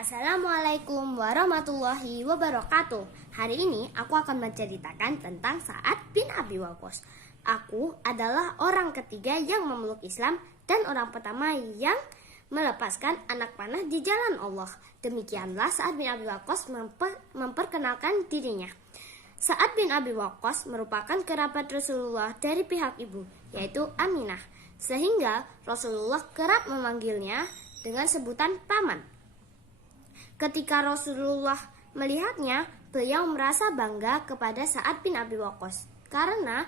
Assalamualaikum warahmatullahi wabarakatuh. Hari ini aku akan menceritakan tentang Sa'ad bin Abi Waqqas. Aku adalah orang ketiga yang memeluk Islam dan orang pertama yang melepaskan anak panah di jalan Allah. Demikianlah Sa'ad bin Abi Waqqas memperkenalkan dirinya. Sa'ad bin Abi Waqqas merupakan kerabat Rasulullah dari pihak ibu, yaitu Aminah. Sehingga Rasulullah kerap memanggilnya dengan sebutan paman. Ketika Rasulullah melihatnya, beliau merasa bangga kepada Sa'ad bin Abi Waqqas karena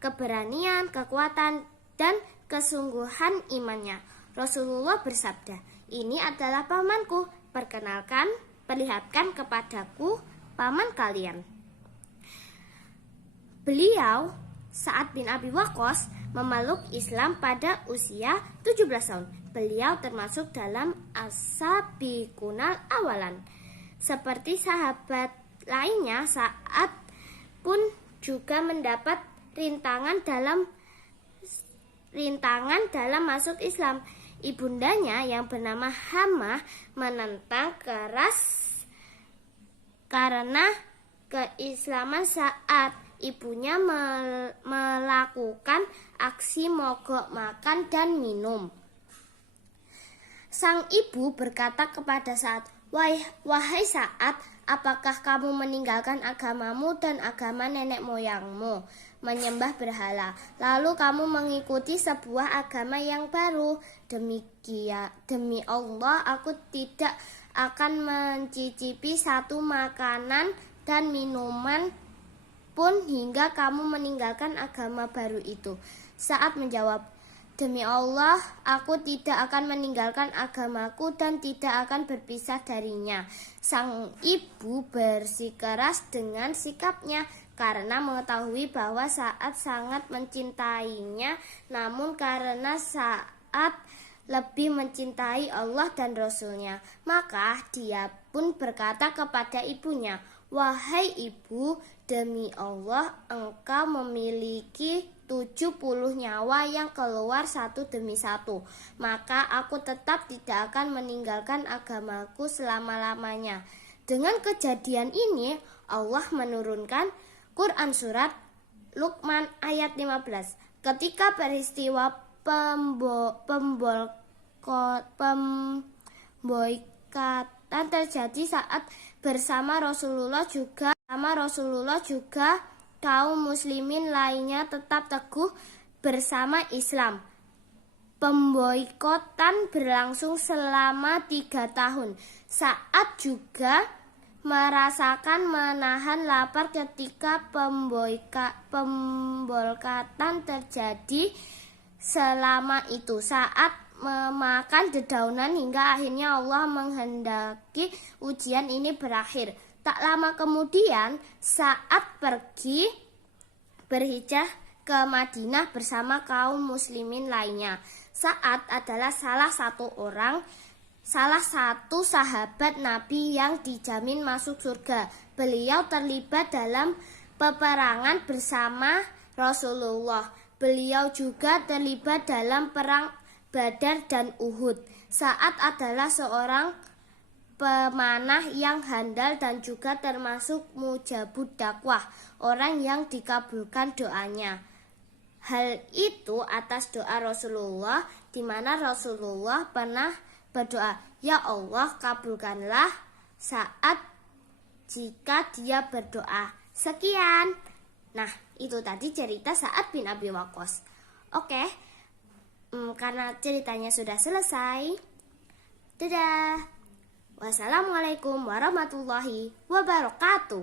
keberanian, kekuatan, dan kesungguhan imannya. Rasulullah bersabda, "Ini adalah pamanku, perlihatkan kepadaku paman kalian." Beliau, Sa'ad bin Abi Waqqas, memeluk Islam pada usia 17 tahun. Beliau termasuk dalam as-sabiqunal awalan. Seperti sahabat lainnya, Sa'ad pun juga mendapat rintangan dalam masuk Islam. Ibundanya yang bernama Hammah menentang keras karena keislaman Sa'ad. Ibunya melakukan aksi mogok makan dan minum. Sang ibu berkata kepada Sa'ad, "Wahai Sa'ad, apakah kamu meninggalkan agamamu dan agama nenek moyangmu, menyembah berhala, lalu kamu mengikuti sebuah agama yang baru? Demi Allah, aku tidak akan mencicipi satu makanan dan minuman pun hingga kamu meninggalkan agama baru itu." Sa'ad menjawab, "Demi Allah, aku tidak akan meninggalkan agamaku dan tidak akan berpisah darinya." Sang ibu bersikeras dengan sikapnya karena mengetahui bahwa Sa'ad sangat mencintainya, namun karena Sa'ad lebih mencintai Allah dan Rasulnya, maka dia pun berkata kepada ibunya, "Wahai ibu, demi Allah, engkau memiliki 70 nyawa yang keluar satu demi satu. Maka aku tetap tidak akan meninggalkan agamaku selama-lamanya." Dengan kejadian ini, Allah menurunkan Quran surat Luqman ayat 15. Ketika peristiwa pemboikatan terjadi, saat bersama Rasulullah juga kaum muslimin lainnya tetap teguh bersama Islam. Pemboikotan berlangsung selama 3 tahun. Sa'ad juga merasakan menahan lapar ketika pemboikatan terjadi. Selama itu Sa'ad memakan dedaunan hingga akhirnya Allah menghendaki ujian ini berakhir. Tak lama kemudian Sa'ad pergi berhijrah ke Madinah bersama kaum muslimin lainnya. Sa'ad adalah salah satu sahabat Nabi yang dijamin masuk surga. Beliau terlibat dalam peperangan bersama Rasulullah. Beliau juga terlibat dalam perang Badar dan Uhud. Sa'ad adalah seorang pemanah yang handal dan juga termasuk mujabud dakwah, orang yang dikabulkan doanya. Hal itu atas doa Rasulullah, di mana Rasulullah pernah berdoa, "Ya Allah, kabulkanlah Sa'ad jika dia berdoa." Sekian. Nah, itu tadi cerita Sa'ad bin Abi Waqqas. Oke, karena ceritanya sudah selesai. Dadah. Wassalamualaikum warahmatullahi wabarakatuh.